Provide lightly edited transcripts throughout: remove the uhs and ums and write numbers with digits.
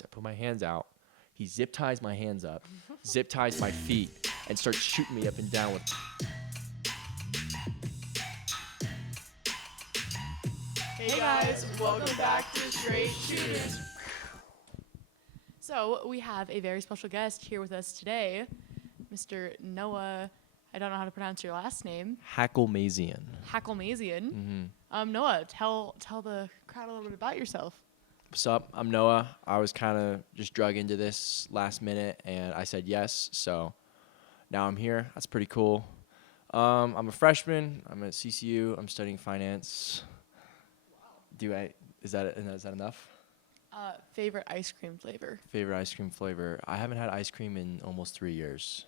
ties. I put my hands out. He zip ties my hands up, zip ties my feet, and starts shooting me up and down with. Hey guys, welcome back to Straight Shooters. So we have a very special guest here with us today, Mr. Noah. I don't know how to pronounce your last name. Hackelmazian. Hackelmazian. Noah, tell the crowd a little bit about yourself. What's up? I'm Noah. I was kind of just drug into this last minute, and I said yes. So now I'm here. That's pretty cool. I'm a freshman. I'm at CCU. I'm studying finance. Is that enough? Favorite ice cream flavor? Favorite ice cream flavor? I haven't had ice cream in almost 3 years.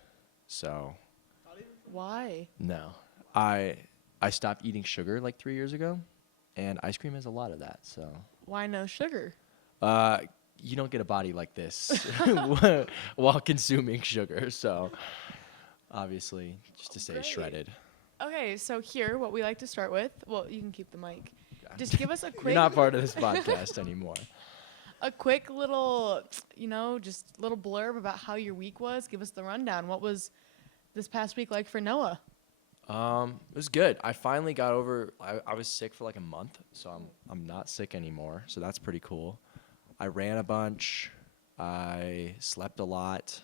So Why? no. I stopped eating sugar like 3 years ago, and ice cream has a lot of that. So Why no sugar? you don't get a body like this while consuming sugar. So obviously, just to say Great. shredded. Okay, so here, what we like to start with, well, you can keep the mic. Just give us a You're quick, not part of this podcast anymore. a quick little, just little blurb about how your week was. Give us the rundown. What was this past week like for Noah? It was good. I finally got over. I was sick for like a month, so I'm not sick anymore. So that's pretty cool. I ran a bunch. I slept a lot.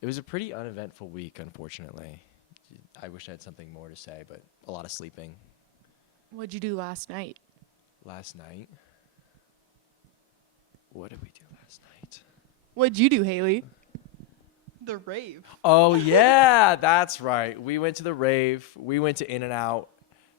It was a pretty uneventful week, unfortunately. I wish I had something more to say, but a lot of sleeping. What'd you do last night? Last night. What did we do last night? What'd you do, Haley? The rave. Oh, yeah, that's right. We went to the rave. We went to In-N-Out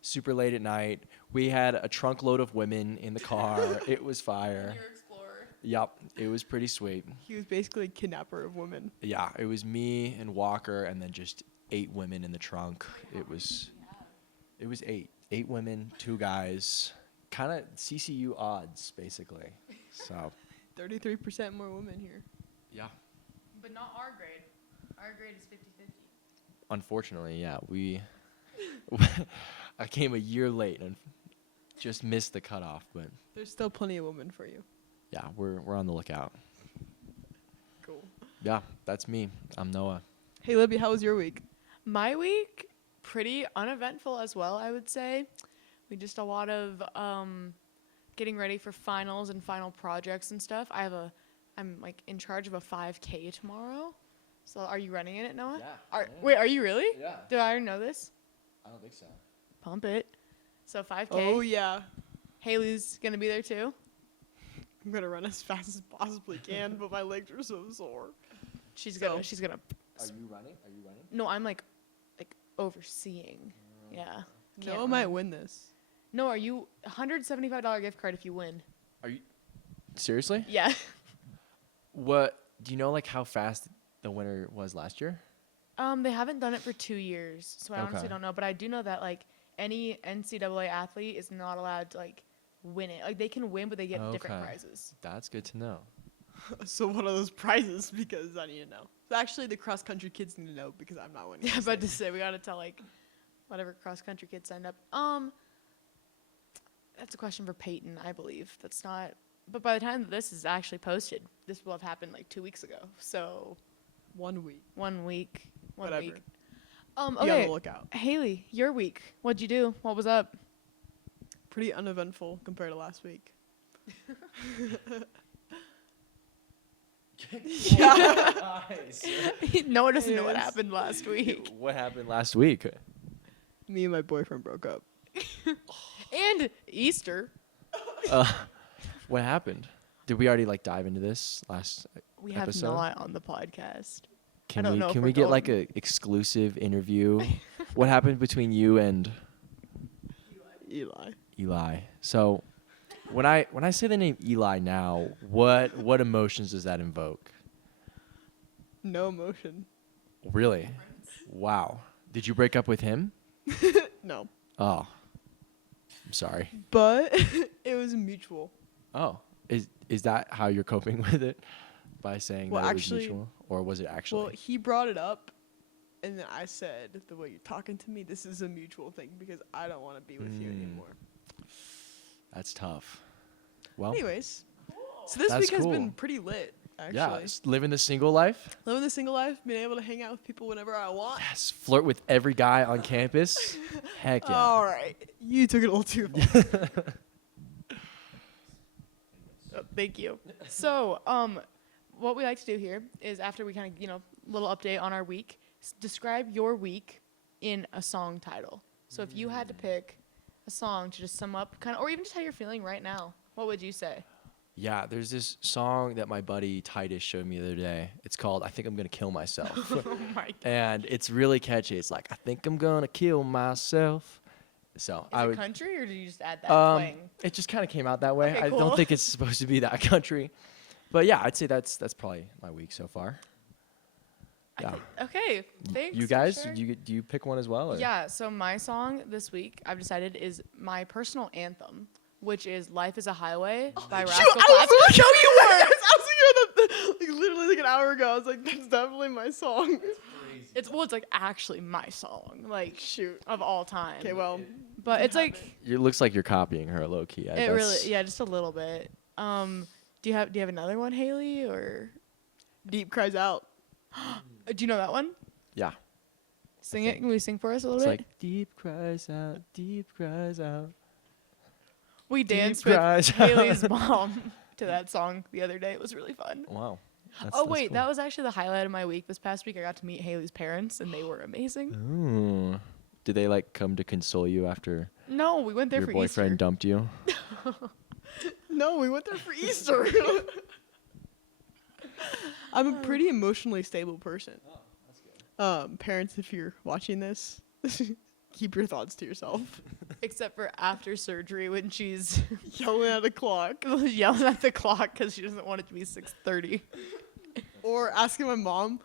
super late at night. We had a trunk load of women in the car. It was fire. Explorer. Yep, it was pretty sweet. He was basically a kidnapper of women. Yeah, it was me and Walker and then just 8 women in the trunk. It was 8. 8 women, 2 guys. Kind of CCU odds, basically. So, 33% more women here. yeah. But not our grade. Our grade is 50-50. Unfortunately, yeah, I came a year late and just missed the cutoff, but There's still plenty of women for you. yeah, we're on the lookout. Cool. Yeah, that's me. I'm Noah. Hey, Libby, how was your week? My week, pretty uneventful as well, I would say. We just a lot of getting ready for finals and final projects and stuff. I'm like in charge of a 5K tomorrow. So are you running in it, Noah? Yeah. Wait, are you really? Yeah. Did I already know this? I don't think so. Pump it. So 5K. Oh, yeah. Haley's gonna be there too. I'm going to run as fast as possibly can, but my legs are so sore. She's So- gonna. Are you running? No, I'm like overseeing. Yeah. Can't Noah run. might win this. No, are you $175 gift card if you win? Seriously? Yeah. What do you know like how fast the winner was last year? They haven't done it for 2 years, so I honestly Okay. don't know. But I do know that like any NCAA athlete is not allowed to like win it. Like they can win, but they get different Okay. prizes. That's good to know. So what are those prizes? Because I need to know. So actually, the cross-country kids need to know because I'm not winning. Yeah, this but to thing. say we gotta tell like whatever cross country kids signed up. That's a question for Peyton, I believe. That's not. But by the time that this is actually posted, this will have happened like 2 weeks ago. So 1 week. 1 week. One Whatever. week. Be on Okay. the lookout. Haley, your week. What'd you do? What was up? Pretty uneventful compared to last week. Nice. No one doesn't know what Yes. happened last week. What happened last week? Me and my boyfriend broke up. And Easter. What happened? Did we already like dive into this last We have episode? not on the podcast. Can don't we know if can we're we get like going- a exclusive interview? What happened between you and Eli. Eli? So when I say the name Eli now, what emotions does that invoke? No emotion. Really? Wow. Did you break up with him? No. Oh. I'm sorry. But it was mutual. Oh. Is that how you're coping with it? By saying Well, that it was actually- mutual? Or was it actually? Well, he brought it up, and then I said, the way you're talking to me, this is a mutual thing because I don't want to be with you anymore. That's tough. Well, Anyways, So this That's week has cool. been pretty lit, actually. Yeah, living the single life. Living the single life, being able to hang out with people whenever I want. Yes, flirt with every guy on campus. Heck yeah. All right. You took it a little too far. Oh, thank you. So, what we like to do here is after we kind of, little update on our week, describe your week in a song title. So if you had to pick a song to just sum up or even just how you're feeling right now, what would you say? Yeah, there's this song that my buddy Titus showed me the other day. It's called I Think I'm Gonna Kill Myself. Oh my god. And it's really catchy. It's like, I think I'm gonna kill myself. So Is I it would country or did you just add that twang? it just kind of came out that way. Okay, I cool. don't think it's supposed to be that country. But yeah, I'd say that's probably my week so far. Yeah. Okay, thanks. You for guys, sharing. do you pick one as well? Or? Yeah, so my song this week, I've decided, is my personal anthem, which is Life is a Highway by Shoot, Rascal I Flatts. was gonna show you words. I was thinking like literally like an hour ago. I was like, that's definitely my song. It's like actually my song, like Shoot. of all time. Okay, well, But it's like It looks like you're copying her low key. it really, yeah, just a little bit. Do you have another one, Haley, or Deep cries out. do you know that one? Yeah. Sing it. Can we sing for us a little It's bit? like deep cries out, deep cries out. We deep danced with cries out. Haley's mom to that song the other day. It was really fun. Wow. Oh wait, that was actually the highlight of my week. This past week, I got to meet Haley's parents, and they were amazing. Ooh. Did they like come to console you after No, we went there your for boyfriend Easter. dumped you? No, we went there for Easter. I'm a pretty emotionally stable person. Oh, that's good. Parents, if you're watching this, keep your thoughts to yourself. Except for after surgery when she's Yelling at a clock. yelling at the clock because she doesn't want it to be 6:30. Or asking my mom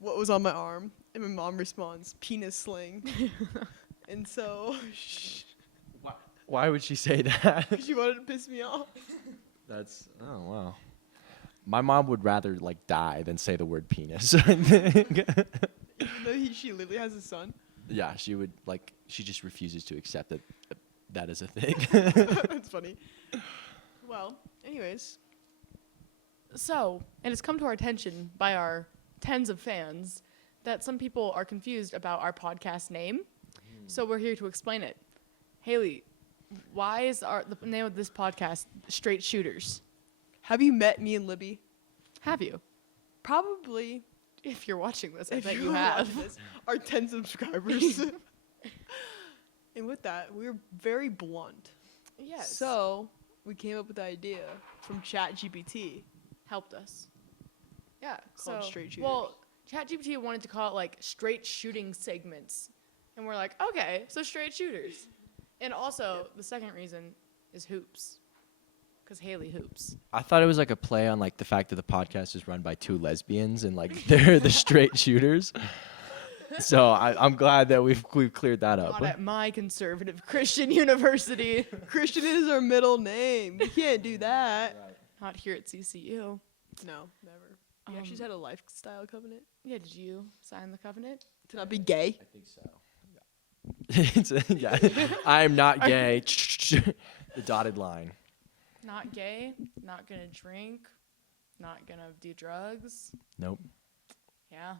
what was on my arm. And my mom responds, penis sling. And so Why would she say that? she wanted to piss me off. That's oh wow. My mom would rather like die than say the word penis. I think. Even though she literally has a son. Yeah, she would like. She just refuses to accept that that is a thing. That's funny. Well, anyways. So, it has come to our attention by our tens of fans that some people are confused about our podcast name. So we're here to explain it. Haley, why is the name of this podcast Straight Shooters? Have you met me and Libby? Have you? Probably. If you're watching this, I If bet you you're have. watching this, our 10 subscribers. And with that, we were very blunt. Yes. So we came up with the idea from ChatGPT. helped us. Yeah. Called so, Straight well, ChatGPT wanted to call it like straight shooting segments. And we're like, okay, so straight shooters. And also, the second reason is hoops. Because Haley hoops. I thought it was like a play on like the fact that the podcast is run by two lesbians and like they're the straight shooters. So I'm glad that we've cleared that up. Not at my conservative Christian university. Christian is our middle name. You can't do that. Not here at CCU. No, never. Yeah, she's Um, had a lifestyle covenant Yeah, did you sign the covenant? to not be gay. I think so. Yeah. I'm not gay. The dotted line. Not gay, not gonna drink, not gonna do drugs. Nope. Yeah.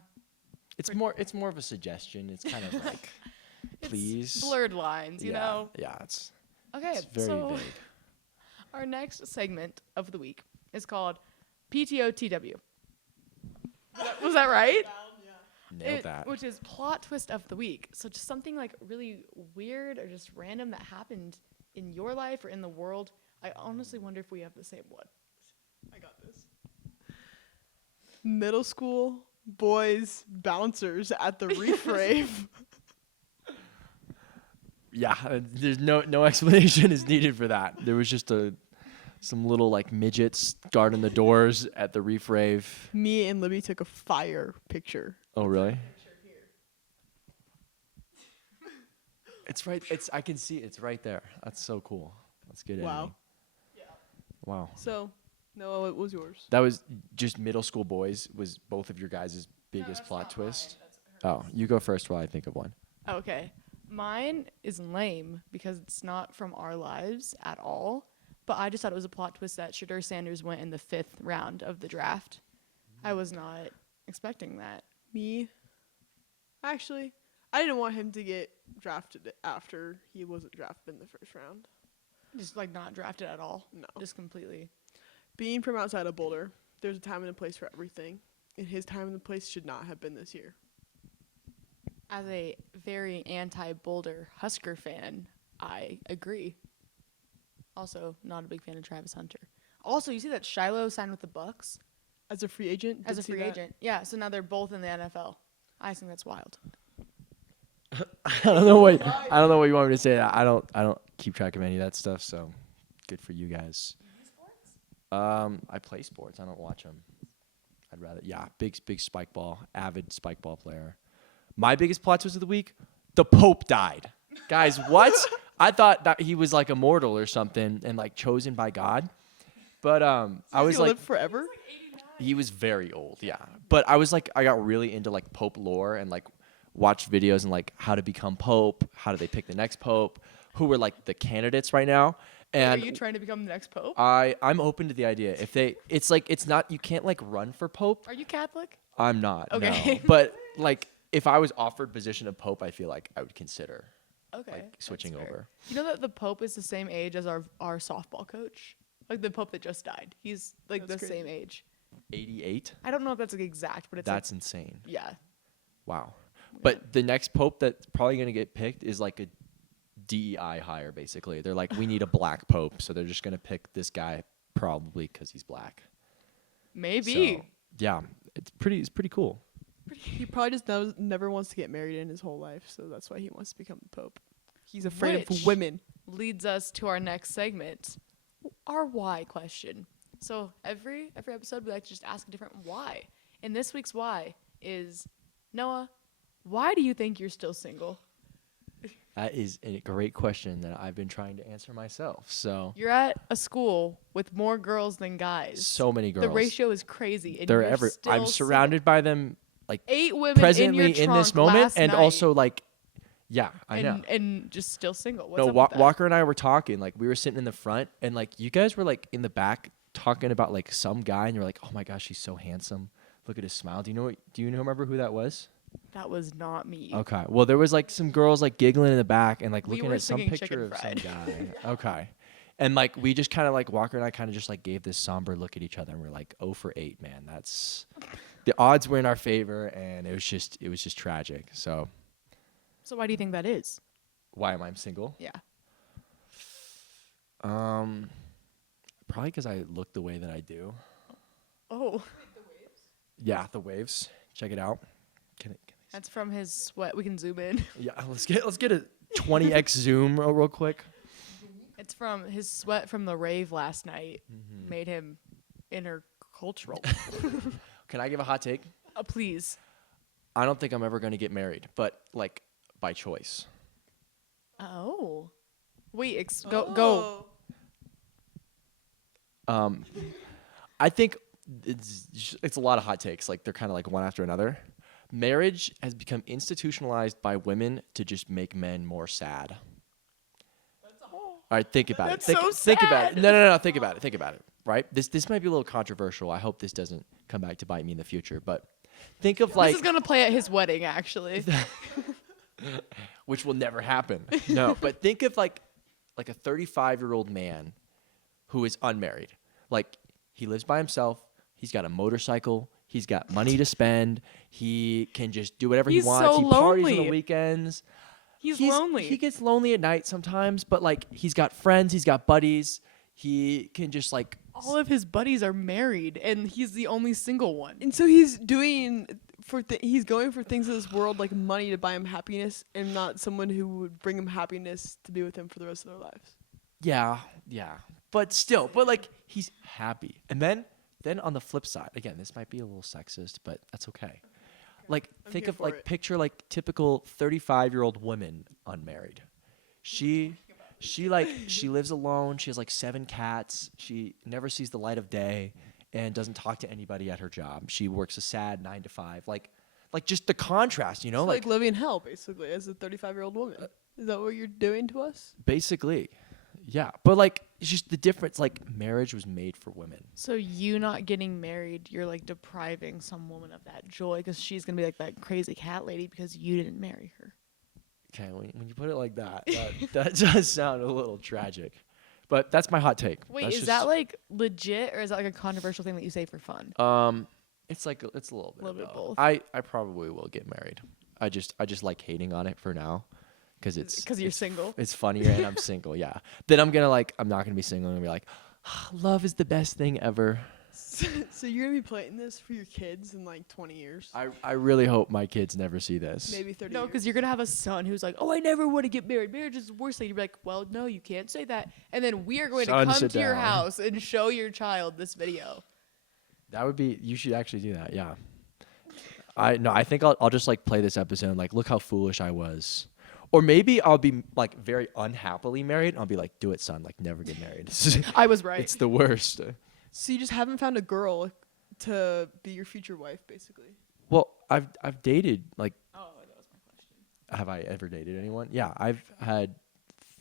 It's more of a suggestion. It's kind of like It's please. blurred lines, you Yeah, know? Yeah, it's Okay, very so vague. our next segment of the week is called PTOTW. Was that right? Nailed that. Which is plot twist of the week. So just something like really weird or just random that happened in your life or in the world. I honestly wonder if we have the same one. I got this. Middle school boys bouncers at the reef rave. Yeah, there's no explanation is needed for that. There was just some little like midgets guarding the doors at the reef rave. Me and Libby took a fire picture. Oh really? It's right. I can see it's right there. That's so cool. That's good. Wow. editing. Wow. So, Noah, what was yours? That was just middle school boys. Was both of your guys' biggest plot twist? Oh, you go first while I think of one. Okay. Mine is lame because it's not from our lives at all, But I just thought it was a plot twist that Shadur Sanders went in the 5th round of the draft. I was not expecting that. Me, actually, I didn't want him to get drafted after he wasn't drafted in the first round. Just like not drafted at all. No. Just completely. Being from outside of Boulder, there's a time and a place for everything, and his time and the place should not have been this year. As a very anti-Boulder Husker fan, I agree. Also, not a big fan of Travis Hunter. Also, you see that Shiloh signed with the Bucks As a free agent? as a Did see free that? agent. Yeah, so now they're both in the NFL. I think that's wild. I don't know what you want me to say. I don't keep track of any of that stuff. So good for you guys. I play sports. I don't watch them. I'd rather big spike ball, avid spike ball player. My biggest plot twist of the week: the Pope died. Guys, what? I thought that he was like immortal or something and like chosen by God. But I was He'll like, live forever? he was very old, yeah. But I was like, I got really into like Pope lore and like watched videos and like how to become Pope, how do they pick the next Pope, who were like the candidates right now. And Are you trying to become the next Pope? I'm open to the idea. It's not, you can't like run for Pope. Are you Catholic? I'm not. Okay. No. But like if I was offered position of Pope, I feel like I would consider Okay. like that's switching fair. over. You know that the Pope is the same age as our softball coach? Like the Pope that just died. He's like That's the crazy. same age. 88? I don't know if that's like exact, but it's That's insane. like, yeah. Wow. But the next Pope that's probably going to get picked is like a DEI hire, basically. They're like, we need a black Pope. So they're just going to pick this guy probably because he's black. Maybe. So, yeah, it's pretty cool. He probably just never wants to get married in his whole life, so that's why he wants to become the Pope. He's afraid Which- of women. Leads us to our next segment, our why question. So every episode we like to just ask a different why. And this week's why is, Noah, why do you think you're still single? That is a great question that I've been trying to answer myself. So You're at a school with more girls than guys. so many girls. The ratio is crazy. And They're you're every. still I'm surrounded by them like 8 women presently in, your in this trunk moment, last and night also like, yeah, I know. and just still single. What's No, up with that? Walker and I were talking. Like we were sitting in the front, and like you guys were like in the back talking about like some guy, and you're like, "Oh my gosh, he's so handsome. Look at his smile." Do you remember who that was? That was not me. Okay. Well, there was like some girls like giggling in the back and like We looking were at some singing picture Chicken of some Fried. guy. Okay. And like we just kind of like Walker and I kind of just like gave this somber look at each other, and we're like, 0 for 8, man. That's the odds were in our favor, and it was just tragic. So So why do you think that is? why am I single? Yeah. Probably because I look the way that I do. Oh, Yeah, the waves. Check it out. Can it? that's from his sweat. We can zoom in. Yeah, let's get a 20x zoom real quick. It's from his sweat from the rave last night. Mm-hmm. Made him intercultural. Can I give a hot take? Please. I don't think I'm ever going to get married, but like by choice. Oh. Wait, go. I think it's a lot of hot takes. Like they're kind of like one after another. Marriage has become institutionalized by women to just make men more sad. All right, think about That's it. so Think about it. sad. No. Think about it. Think about it. Right? This might be a little controversial. I hope this doesn't come back to bite me in the future. But think of like This is gonna play at his wedding, actually. which will never happen. No, but think of like a 35-year-old man who is unmarried. Like he lives by himself. He's got a motorcycle. He's got money to spend. He can just do whatever He's he wants. so He parties on lonely. the weekends. He's lonely. He gets lonely at night sometimes, but like he's got friends. He's got buddies. He can just like All of his buddies are married, and he's the only single one. And so he's doing he's going for things in this world like money to buy him happiness, and not someone who would bring him happiness to be with him for the rest of their lives. yeah. But still, like he's happy. And then on the flip side, again, this might be a little sexist, but that's okay. Like I'm think here of for like it. picture like typical 35-year-old woman unmarried. She lives alone. She has like 7 cats. She never sees the light of day and doesn't talk to anybody at her job. She works a sad 9 to 5. Like just the contrast, you know, It's like living in hell, basically, as a 35-year-old woman. Is that what you're doing to us? basically. Yeah. But like it's just the difference. Like marriage was made for women. So you not getting married, you're like depriving some woman of that joy because she's gonna be like that crazy cat lady because you didn't marry her. Okay, when you put it like that, that does sound a little tragic. But that's my hot take. Wait, That's is that like legit or is that like a controversial thing that you say for fun? It's like it's a little bit. A little bit of both. I probably will get married. I just like hating on it for now, because You're single. It's funnier and I'm single. Yeah. Then I'm not gonna be single and be like, love is the best thing ever. So you're gonna be planting this for your kids in like 20 years, I really hope my kids never see this. maybe 30 No, years. because you're gonna have a son who's like, "Oh, I never want to get married. Marriage is the worst thing." You're like, "Well, no, you can't say that." And then we are going Son, to come sit to your down. house and show your child this video. That would be. You should actually do that. Yeah. I think I'll just like play this episode and like look how foolish I was. Or maybe I'll be like very unhappily married. And I'll be like, do it, son. Like never get married. I was right. It's the worst. So you just haven't found a girl to be your future wife, basically. Well, I've dated like. Oh, that was my question. Have I ever dated anyone? Yeah, I've had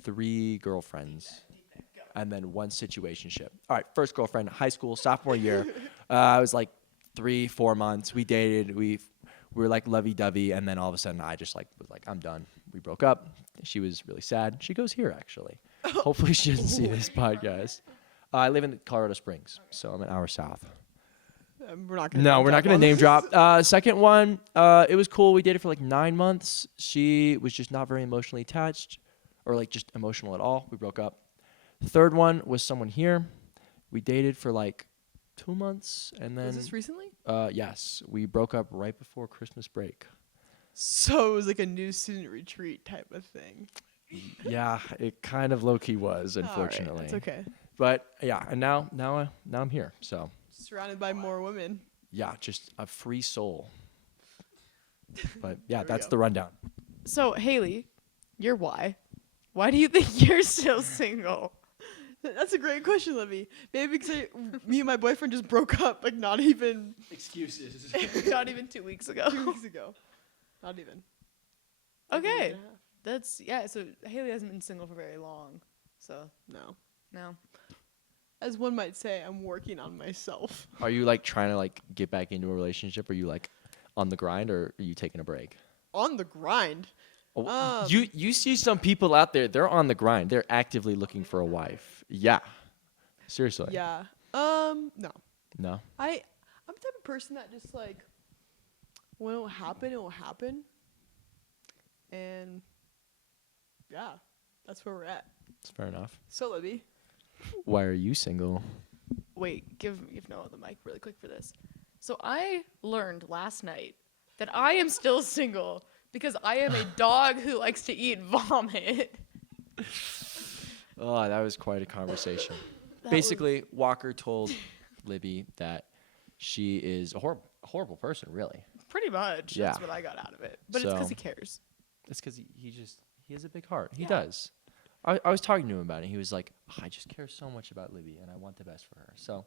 3 girlfriends and then 1 situationship. All right, first girlfriend, high school, sophomore year. I was like 3-4 months. We dated. We were like lovey-dovey, and then all of a sudden, I just like was like, I'm done. We broke up. She was really sad. She goes here actually. Hopefully, she doesn't see this podcast. I live in Colorado Springs, so I'm an hour south. We're not gonna. No, name we're not drop gonna on name this. drop. Second one, it was cool. We dated for like 9 months. She was just not very emotionally attached, or like just emotional at all. We broke up. Third one was someone here. We dated for like 2 months, and then Was this recently? yes, we broke up right before Christmas break. So it was like a new student retreat type of thing. Yeah, it kind of low key was, All right, unfortunately. that's okay. But yeah, and now I'm here. So Surrounded by more women. yeah, just a free soul. But yeah, There we that's go. the rundown. So Haley, you're why? Why do you think you're still single? That's a great question, Libby. Maybe because me and my boyfriend just broke up like not even Excuses. Not even 2 weeks ago. 2 weeks ago. Not even. Like a week Okay, and a half. that's yeah. So Haley hasn't been single for very long. So No. no. As one might say, I'm working on myself. Are you like trying to like get back into a relationship? Are you like on the grind, or are you taking a break? On the grind. You see some people out there, they're on the grind. They're actively looking for a wife. Yeah. Seriously. Yeah. No. No. I'm the type of person that just like when it will happen, it will happen. And yeah, that's where we're at. That's fair enough. So Libby. Why are you single? Wait, give Noah the mic really quick for this. So I learned last night that I am still single because I am a dog who likes to eat vomit. Oh, that was quite a conversation. That Basically, Walker told Libby that she is a horrible person, really. Pretty much. Yeah. That's what I got out of it. But it's because So- he cares. It's because he has a big heart. He Yeah. does. I was talking to him about it. He was like, I just care so much about Libby, and I want the best for her. So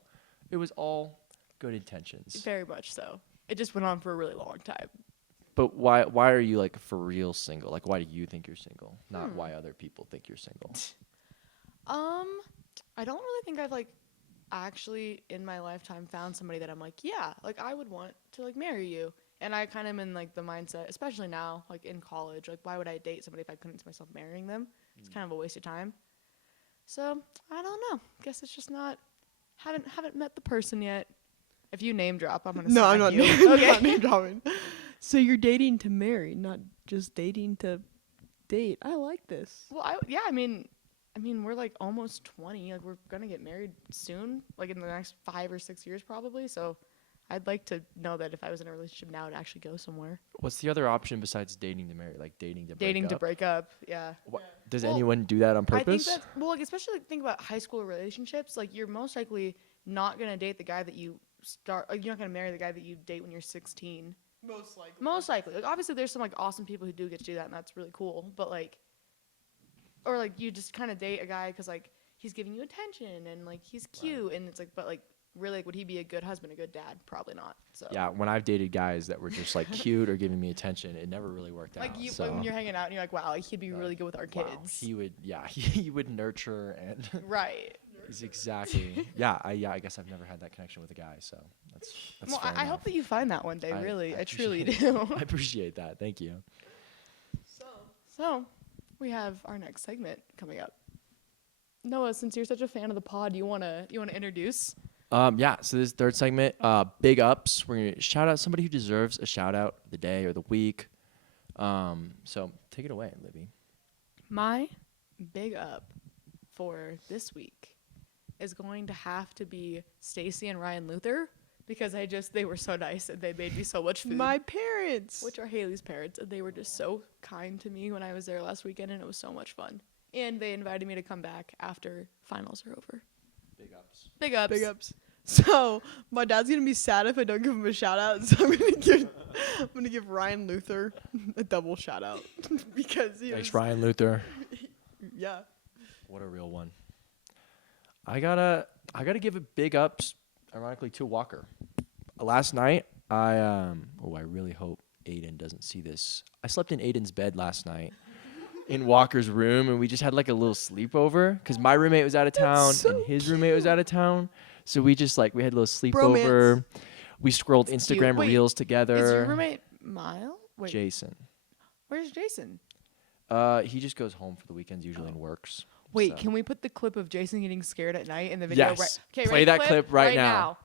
it was all good intentions. Very much so. It just went on for a really long time. But why are you like for real single? Like, why do you think you're single? Not why other people think you're single. I don't really think I've like actually in my lifetime found somebody that I'm like, yeah, like I would want to like marry you. And I kind of am in like the mindset, especially now, like in college, like why would I date somebody if I couldn't see myself marrying them? It's kind of a waste of time. So I don't know. Guess it's just not. Haven't met the person yet. If you name drop, I'm gonna. No, I'm smack not, you. not Okay. name dropping. So you're dating to marry, not just dating to date. I like this. Well, I mean, we're like almost 20. Like we're gonna get married soon, like in the next 5 or 6 years probably. So, I'd like to know that if I was in a relationship now, it'd actually go somewhere. What's the other option besides dating to marry? Like dating to Dating break to up? break up, yeah. Does Well, anyone do that on I think purpose? that like especially like, think about high school relationships. Like you're most likely not gonna date the guy that you start. Like, you're not gonna marry the guy that you date when you're 16. Most likely. Most likely. Like obviously there's some like awesome people who do get to do that, and that's really cool. But like, or like you just kind of date a guy because like he's giving you attention and like he's cute, and it's like, but like really, like, would he be a good husband, a good dad? Probably not. So Yeah, when I've dated guys that were just like cute or giving me attention, it never really worked like out. you so. when you're hanging out and you're like, wow, like he'd be really good with our Wow, kids. he would, yeah, he would nurture and Right. He's exactly. Yeah, I guess I've never had that connection with a guy, so that's Well, fair I hope enough. that you find that one day. I- Really, I I truly appreciate do. I appreciate that. Thank you. So, we have our next segment coming up. Noah, since you're such a fan of the pod, you wanna introduce? Yeah, so this third segment, big ups. We're gonna shout out somebody who deserves a shout out of the day or the week. So take it away, Libby. My big up for this week is going to have to be Stacy and Ryan Luther because they were so nice and they made me so much food. My parents. Which are Haley's parents, and they were just so kind to me when I was there last weekend, and it was so much fun. And they invited me to come back after finals are over. Big ups. Big ups. Big ups. So my dad's gonna be sad if I don't give him a shout out. So I'm gonna give Ryan Luther a double shout out because he Thanks, was, Ryan Luther. yeah. What a real one. I gotta give a big ups, ironically, to Walker. Last night, I really hope Aiden doesn't see this. I slept in Aiden's bed last night in Walker's room, and we just had like a little sleepover because my roommate was out of town so and his roommate was out of town. So we just we had a little sleepover. Bromance. We scrolled Cute. Instagram Wait, reels together. Is your roommate Mile? Wait, Jason. where's Jason? He just goes home for the weekends usually and works. Wait, so. can we put the clip of Jason getting scared at night in the video? Yes. Right. Okay, Play ready? that clip right now.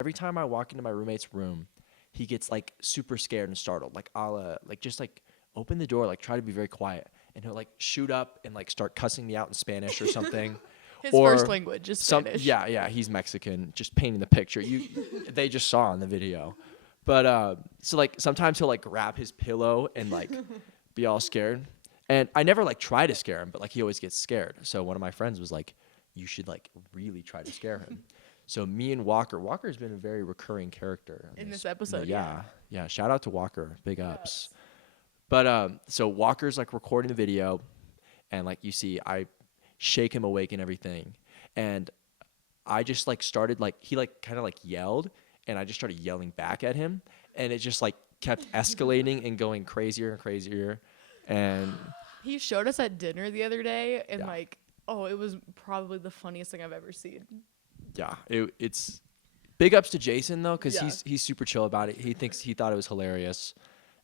Every time I walk into my roommate's room, he gets like super scared and startled. Like I'll just open the door, like try to be very quiet, and he'll like shoot up and like start cussing me out in Spanish or something. His Or first language is Spanish. Yeah, he's Mexican, just painting the picture. They just saw in the video. But so like sometimes he'll like grab his pillow and like be all scared. And I never like try to scare him, but like he always gets scared. So one of my friends was like, you should like really try to scare him. So me and Walker's been a very recurring character In this episode, yeah. Shout out to Walker, big ups. But so Walker's like recording the video, and like you see, I shake him awake and everything, and I just like started like he like kind of like yelled, and I just started yelling back at him, and it just like kept escalating and going crazier and crazier, and He showed us at dinner the other day, and Yeah. it was probably the funniest thing I've ever seen. yeah, it's big ups to Jason though, because Yeah. he's super chill about it. He thought it was hilarious,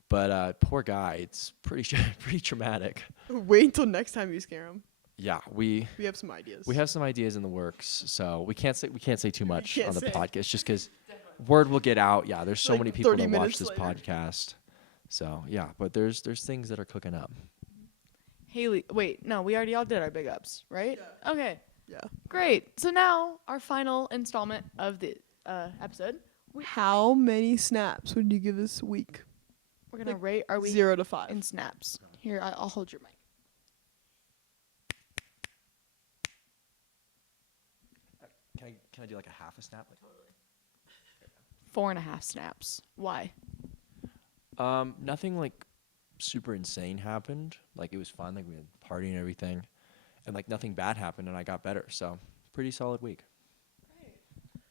but poor guy, it's pretty traumatic. Wait until next time you scare him. Yeah, we We have some ideas. have some ideas in the works, so we can't say too much can't on the say. podcast just because word will get out. Yeah, there's so Like many people 30 that watch minutes this later. podcast. So yeah, but there's things that are cooking up. Haley, wait, no, we already all did our big ups, right? Yeah. Okay, Yeah. great. So now our final installment of the episode, How many snaps would you give this week? we're gonna Like, rate our week 0 to 5. in snaps. Here, I'll hold your mic. Can I do like a half a snap? 4.5 snaps. Why? Nothing like super insane happened. Like it was fun. Like we had a party and everything, and like nothing bad happened, and I got better. So pretty solid week.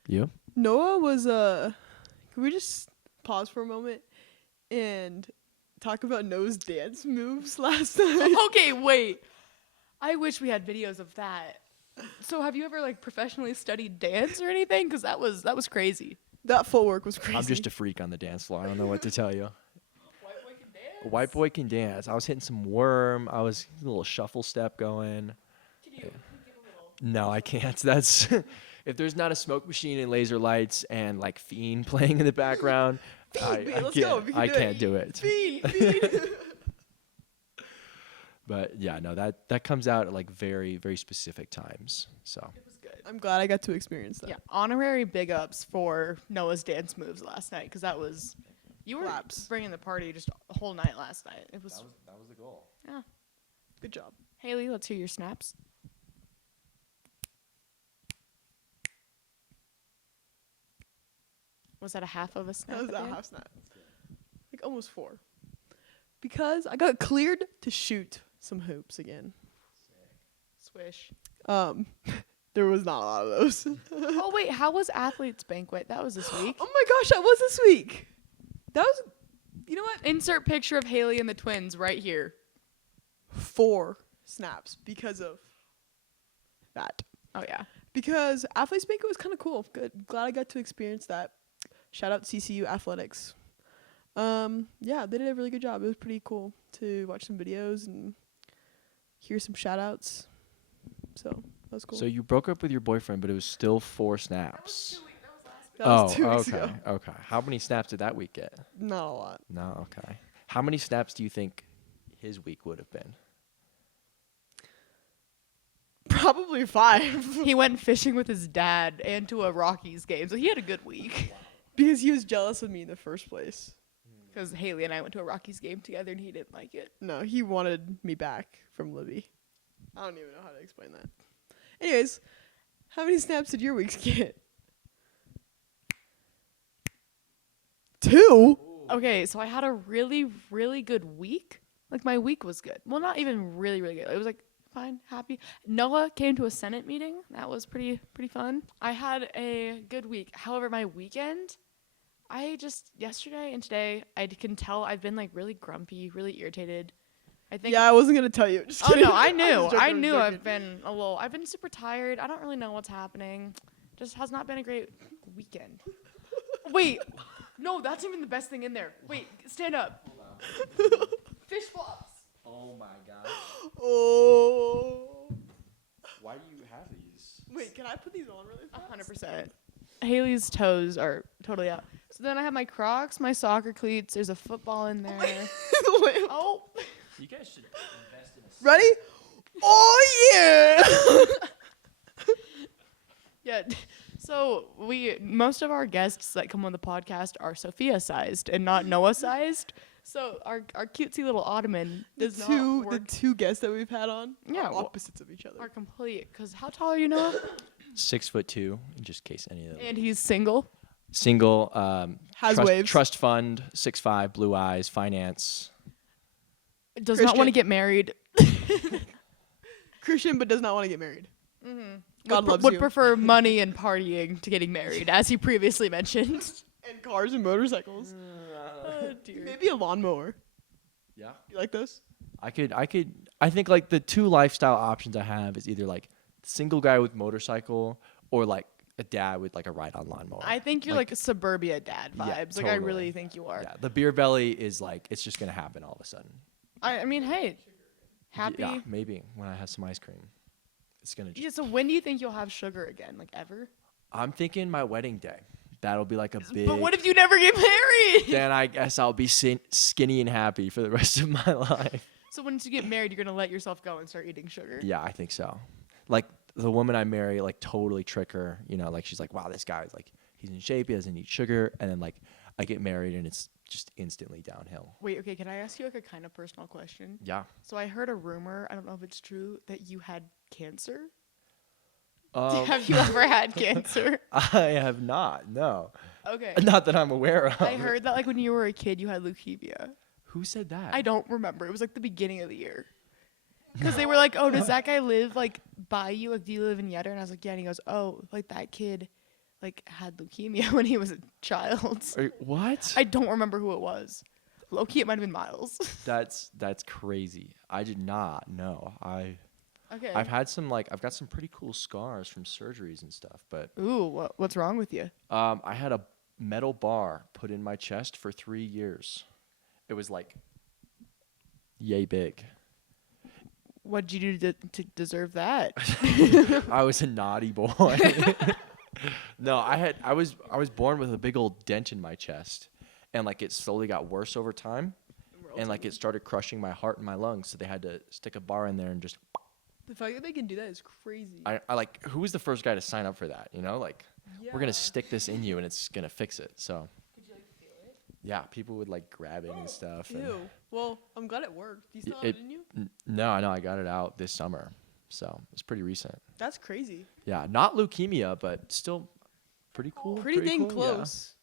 You? Noah was can we just pause for a moment and talk about Noah's dance moves last night? Okay, wait. I wish we had videos of that. So have you ever like professionally studied dance or anything? Because that was crazy. That footwork was crazy. I'm just a freak on the dance floor. I don't know what to tell you. A white boy can dance. I was hitting some worm. I was a little shuffle step going. No, I can't. That's if there's not a smoke machine and laser lights and like Fiend playing in the background. Fiend, let's go. We can I do can't do it. Fiend. But yeah, no, that comes out at like very, very specific times. So It was good. I'm glad I got to experience that. Yeah, honorary big ups for Noah's dance moves last night because that was you were Claps. bringing the party just a whole night last night. It was that was the goal. yeah. Good job. Haley, let's hear your snaps. Was that a half of a snap? That was at the that end? half snap. Like almost 4. because I got cleared to shoot some hoops again. Swish. There was not a lot of those. Oh wait, how was athletes banquet? That was this week. Oh my gosh, that was this week. That was, you know what? Insert picture of Haley and the twins right here. 4 snaps because of that. Oh yeah. Because Athletes Banquet was kind of cool. Good. Glad I got to experience that. Shout out CCU Athletics. Yeah, they did a really good job. It was pretty cool to watch some videos and hear some shout outs. So that was cool. So you broke up with your boyfriend, but it was still 4 snaps. that was 2 weeks okay, ago. okay. How many snaps did that week get? Not a lot. No, okay. How many snaps do you think his week would have been? Probably 5. He went fishing with his dad and to a Rockies game, so he had a good week. Because he was jealous of me in the first place. Because Haley and I went to a Rockies game together and he didn't like it. No, he wanted me back from Libby. I don't even know how to explain that. Anyways, how many snaps did your weeks get? 2? Okay, so I had a really, really good week. Like my week was good. Well, not even really, really good. It was like fine, happy. Noah came to a Senate meeting. That was pretty fun. I had a good week. However, my weekend, yesterday and today, I can tell I've been like really grumpy, really irritated. I think. Yeah, I wasn't going to tell you. Just Oh kidding. no, I I'm knew. just joking, I I'm knew joking. I've been super tired. I don't really know what's happening. Just has not been a great weekend. Wait. No, that's even the best thing in there. Wait, stand up. Fish flops. Oh my god. Oh. Why do you have these? Wait, can I put these on really fast? 100%. Haley's toes are totally out. So then I have my Crocs, my soccer cleats. There's a football in there. Wait, Oh. You guys should invest in a ready? Oh yeah. Yeah. So most of our guests that come on the podcast are Sophia sized and not Noah sized. So our cutesy little ottoman does not the work. 2 guests that we've had on Yeah, are well, opposites of each other. are complete. Because how tall are you, Noah? 6'2", in just case any of them. And he's single. Single, Has trust, waves. trust fund, 6'5", blue eyes, finance. Does not want Christian. to get married. Christian, but does not want to get married. Mm-hmm. God loves would you. prefer money and partying to getting married, as he previously mentioned. And cars and motorcycles. Oh, dear. Maybe a lawnmower. Yeah. You like those? I think like the 2 lifestyle options I have is either like single guy with motorcycle or like a dad with like a ride-on lawnmower. I think you're like a suburbia dad vibes. Yeah, Like I totally. really think you are. Yeah, the beer belly is like it's just gonna happen all of a sudden. I mean, hey, happy. Yeah, maybe when I have some ice cream, it's gonna. Yeah, so when do you think you'll have sugar again? Like ever? I'm thinking my wedding day. That'll be like a big. But what if you never get married? Then I guess I'll be skinny and happy for the rest of my life. So once you get married, you're gonna let yourself go and start eating sugar. Yeah, I think so. Like the woman I marry, like totally trick her. You know, like she's like, wow, this guy's like he's in shape. He doesn't eat sugar. And then like I get married and it's just instantly downhill. Wait, okay, can I ask you like a kind of personal question? Yeah. So I heard a rumor, I don't know if it's true, that you had cancer. Have you ever had cancer? I have not. No. Okay. Not that I'm aware of. I heard that like when you were a kid, you had leukemia. Who said that? I don't remember. It was like the beginning of the year. Because they were like, oh, does that guy live like by you? Like, do you live in Yetter? And I was like, yeah. And he goes, oh, like that kid like had leukemia when he was a child. What? I don't remember who it was. Low-key, it might have been Miles. That's crazy. I did not know. Okay. I've had some I've got some pretty cool scars from surgeries and stuff, but Ooh, what's wrong with you? I had a metal bar put in my chest for 3 years. It was like yay big. What'd you do to deserve that? I was a naughty boy. No, I was born with a big old dent in my chest, and like it slowly got worse over time, and like it started crushing my heart and my lungs. So they had to stick a bar in there and just. The fact that they can do that is crazy. I like who was the first guy to sign up for that? You know, like we're Yeah. gonna stick this in you and it's gonna fix it. So. Could you like feel it? Yeah, people would like grab it and stuff. and- Ew. Well, I'm glad it worked. Do you still have It- it in you? No, I got it out this summer, so it's pretty recent. That's crazy. Yeah, not leukemia, but still pretty cool. Pretty dang cool, yeah. close.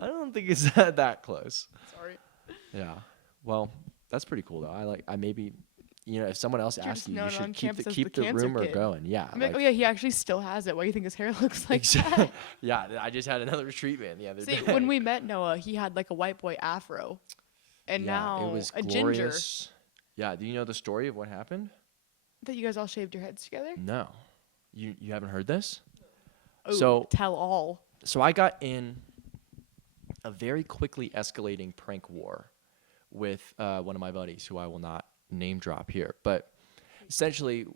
I don't think it's that close. Sorry. Yeah. Well, that's pretty cool though. I maybe, if someone else You're asks just you, you known on should keep campus the as keep the the cancer rumor kid. going. Yeah. I'm like, oh yeah, he actually still has it. Why do you think his hair looks like that? Yeah, I just had another treatment the other See, day. when we met Noah, he had like a white boy afro, and Yeah, now it was a glorious. Yeah, do you know the story of what happened? ginger. That you guys all shaved your heads together. No. You haven't heard this? Oh, So- tell all. So I got in a very quickly escalating prank war with one of my buddies who I will not name drop here. But essentially,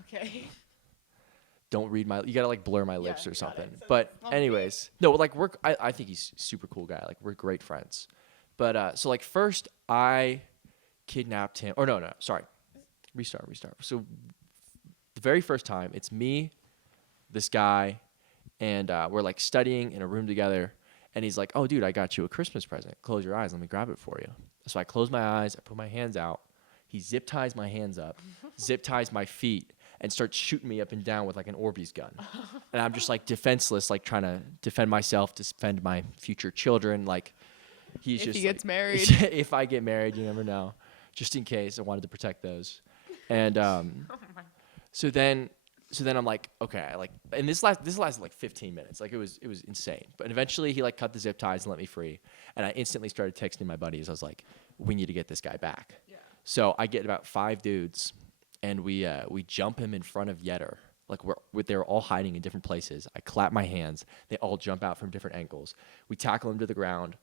Okay. don't read my, you gotta like blur my Yeah, lips or got it. something. So But it's not me. anyways, no, like I think he's a super cool guy. Like we're great friends. But so like first I kidnapped him, or no, sorry. Restart. So the very first time, it's me, this guy, and we're like studying in a room together. And he's like, "Oh, dude, I got you a Christmas present. Close your eyes. Let me grab it for you." So I close my eyes. I put my hands out. He zip ties my hands up, zip ties my feet, and starts shooting me up and down with like an Orbeez gun. And I'm just like defenseless, like trying to defend myself, defend my future children. Like he's If just he gets like- married. if I get married, you never know. Just in case, I wanted to protect those. And so then I'm like, okay, like, and this lasted like 15 minutes. Like it was insane. But eventually he like cut the zip ties and let me free. And I instantly started texting my buddies. I was like, we need to get this guy back. Yeah. So I get about 5 dudes and we jump him in front of Yetter. Like they're all hiding in different places. I clap my hands. They all jump out from different angles. We tackle him to the ground.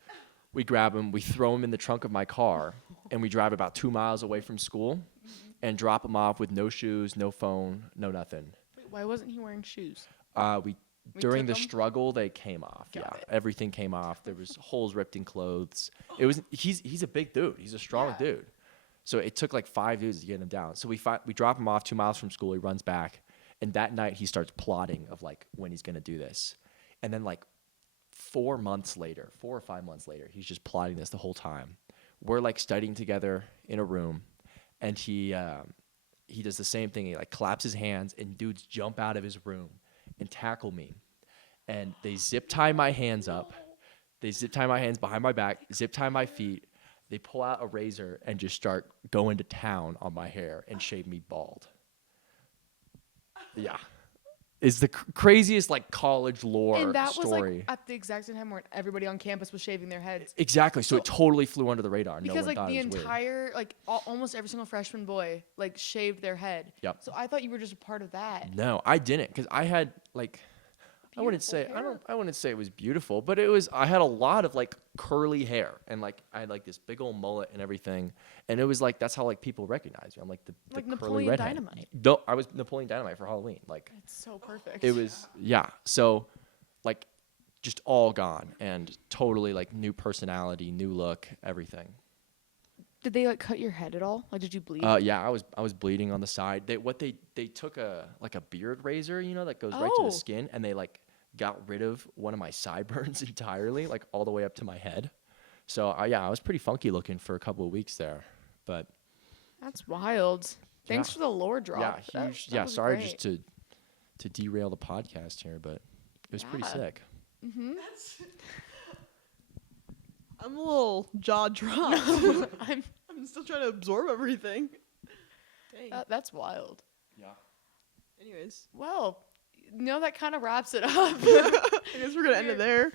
We grab him. We throw him in the trunk of my car, and we drive about 2 miles away from school, and drop him off with no shoes, no phone, no nothing. Wait, why wasn't he wearing shoes? We We during the took 'em? struggle they came off. Got Yeah, it. everything came off. There was holes ripped in clothes. It was he's a big dude. He's a strong Yeah. dude. So it took like 5 dudes to get him down. So we drop him off 2 miles from school. He runs back, and that night he starts plotting of like when he's gonna do this, and then like 4 or 5 months later, he's just plotting this the whole time. We're like studying together in a room, and he does the same thing. He like claps his hands, and dudes jump out of his room and tackle me, and they zip tie my hands up. They zip tie my hands behind my back, zip tie my feet. They pull out a razor and just start going to town on my hair and shave me bald. Yeah. Is the craziest like college lore And that story. was like at the exact same time where everybody on campus was shaving their heads. Exactly. So it totally flew under the radar. No Because one like thought the it was weird. entire like almost every single freshman boy like shaved their head. Yep. So I thought you were just a part of that. No, I didn't, because I had like, I wouldn't say Beautiful hair. I wouldn't say it was beautiful, but I had a lot of like curly hair, and like I had like this big old mullet and everything, and it was like that's how like people recognize me. I'm like the Like curly Napoleon redhead. Dynamite. No, I was Napoleon Dynamite for Halloween. Like It's so perfect. it was yeah. So like just all gone, and totally like new personality, new look, everything. Did they like cut your head at all? Like did you bleed? Yeah, I was bleeding on the side. They took a beard razor, that goes right to Oh. the skin, and they like got rid of one of my sideburns entirely, like all the way up to my head. So I was pretty funky looking for a couple of weeks there, but That's wild. Thanks Yeah. for the lore drop. yeah, That- huge. that Yeah, was sorry great. just to derail the podcast here, but it was pretty Yeah. sick. I'm a little jaw dropped. I'm, I'm still trying to absorb everything. Dang. that's wild. Yeah. Anyways, Well, that kind of wraps it up. I guess we're gonna end it there.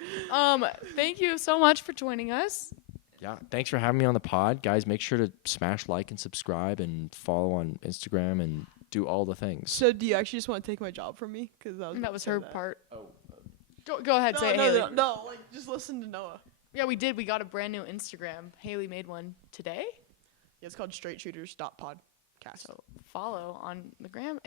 Thank you so much for joining us. Yeah, thanks for having me on the pod, guys. Make sure to smash like and subscribe and follow on Instagram and do all the things. So, do you actually just want to take my job from me? Because That was her part. Oh. Go ahead, No, say it, no, Haley. no, no, like just listen to Noah. Yeah, we did. We got a brand new Instagram. Haley made one today. Yeah, it's called straightshooters.podcast. So follow on the gram.